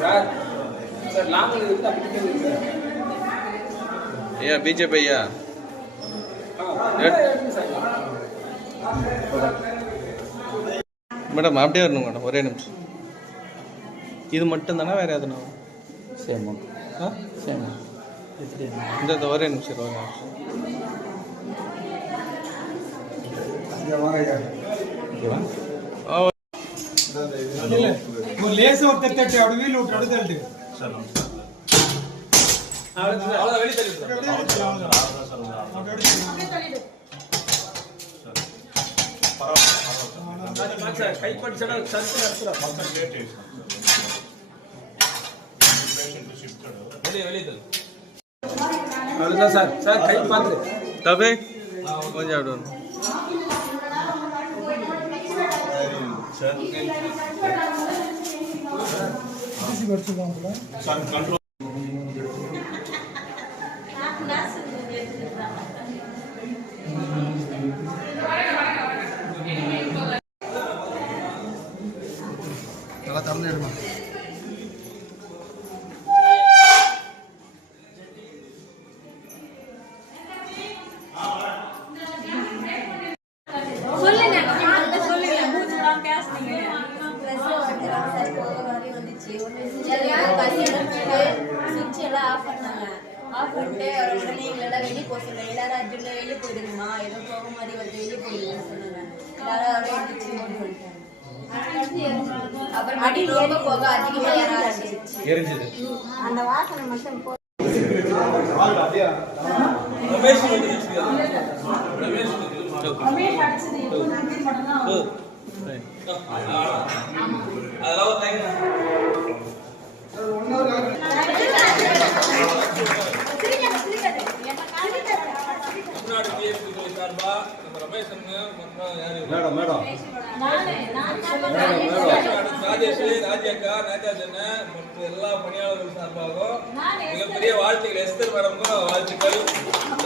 Sir sir லாங்கில் இருக்கு ஐயா பிஜேபி ஐயா மேடம் அப்படியே வரணும் மேடம் ஒரே நிமிஷம் இது மட்டும் தானே வேறு எதுனா சேம் சேம் இந்த ஒரே நிமிஷம் ஒரே நிமிஷம் லேசு ஒருத்தட்டு அப்படி வீல் விட்டு அடுத்தட்டு சார் சார் கை பார்த்து தபே கொஞ்சம் அப்படி நல்லா தமிழ் எடுமா ஆஃப் பண்ணிட்டு உடனே எங்களெல்லாம் வெளியே போக சொன்னாங்க. எல்லாரும் அர்ஜுன்ல வெளியே போயிடுங்கம்மா, ஏதோ போக மாதிரி வந்து வெளியே போயிடுங்கன்னு சொன்னாங்க. எல்லாரும் அப்படியே எழுந்திரிச்சு ஓடி பண்ணிட்டாங்க. அப்புறம் அடி ரொம்ப போக அதிகமாக எரிஞ்சது அந்த வாசனை மட்டும் எல்லா பணியாளர்கள் சார்பாகவும் மிகப்பெரிய வாழ்த்துக்கள். எஸ்தர் மேடமுக்கும் வாழ்த்துக்கள்.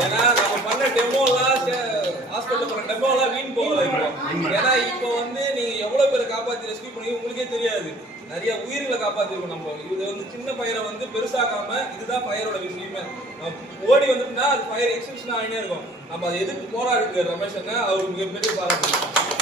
ஏன்னா நம்ம பண்ண டெமோலாம் ஹாஸ்பிட்டல் பண்ண டெமோலாம் வீண் போகல இப்போ. ஏன்னா இப்போ வந்து நீங்க எவ்வளவு பேரை காப்பாத்தி ரெஸ்கியூ பண்ணி உங்களுக்கே தெரியாது. நிறைய உயிர்களை காப்பாத்திருக்கோம். நம்ம இது வந்து சின்ன பயிரை வந்து பெருசாக்காம இதுதான் பயிரோட விஷயமே. ஓடி வந்துட்டுனா அது பயிர் எக்ஸிபிஷன் ஆகினே இருக்கும். நம்ம அதை எதுக்கு போராடி ரமேஷ் அவருக்கு மிகப்பெரிய பாராட்டு.